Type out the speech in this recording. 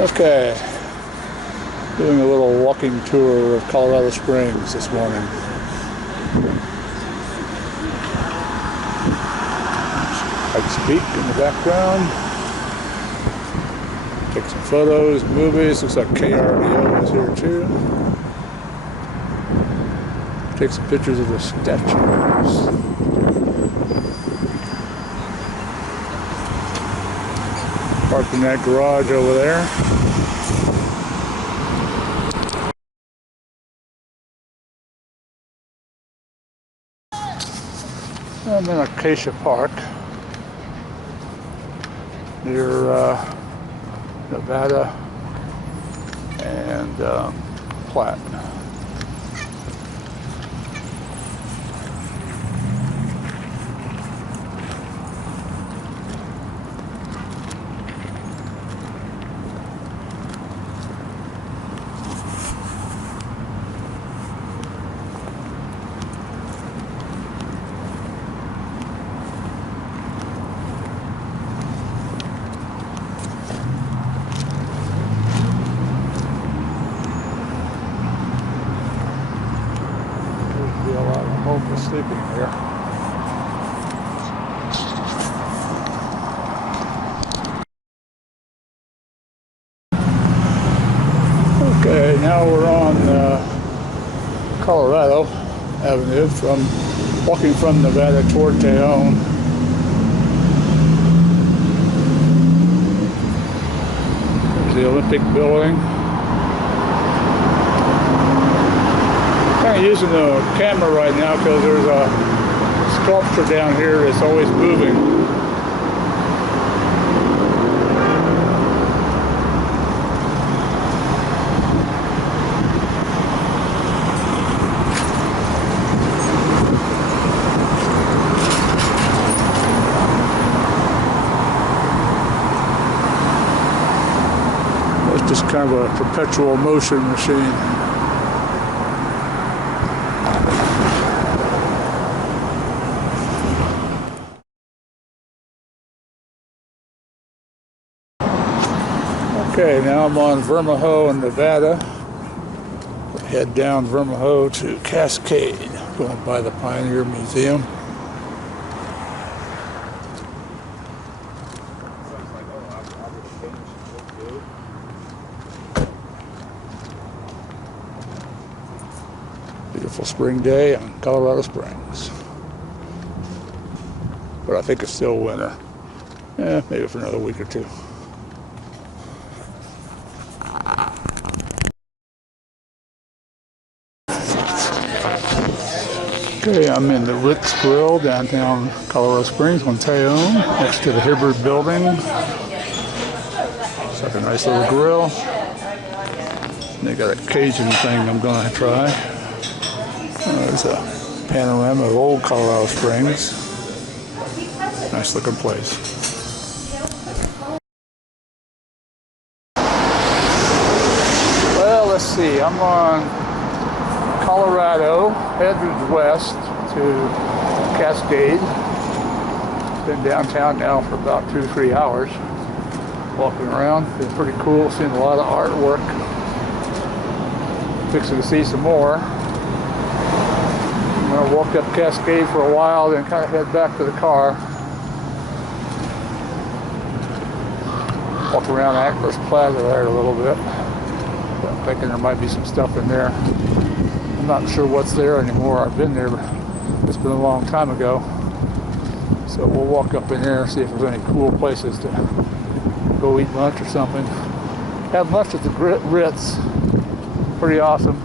Okay, doing a little walking tour of Colorado Springs this morning. Pikes Peak in the background. Take some photos, movies. Looks like KRDO is here too. Take some pictures of the statues. Parked in that garage over there. I'm in Acacia Park near Nevada and Platte. Homeless sleeping here. Okay, now we're on Colorado Avenue, walking from Nevada toward Tejon. There's the Olympic building. I'm using the camera right now because there's a sculpture down here that's always moving. It's just kind of a perpetual motion machine. Okay, now I'm on Vermijo in Nevada. Head down Vermijo to Cascade, going by the Pioneer Museum. Beautiful spring day in Colorado Springs. But I think it's still winter. Maybe for another week or two. Okay, I'm in the Ritz Grill downtown Colorado Springs on Tejon, next to the Hibbert building. It's like a nice little grill. And they got a Cajun thing I'm gonna try. There's a panorama of old Colorado Springs. Nice looking place. Well, let's see, I'm on Colorado, headed west to Cascade. Been downtown now for about 2-3 hours. Walking around, been pretty cool, seen a lot of artwork. Fixing to see some more. I'm gonna walk up Cascade for a while, then kind of head back to the car. Walk around Atlas Plaza there a little bit. I'm thinking there might be some stuff in there. I'm not sure what's there anymore. I've been there, but it's been a long time ago. So we'll walk up in there and see if there's any cool places to go eat lunch or something. Had lunch at the Ritz. Pretty awesome.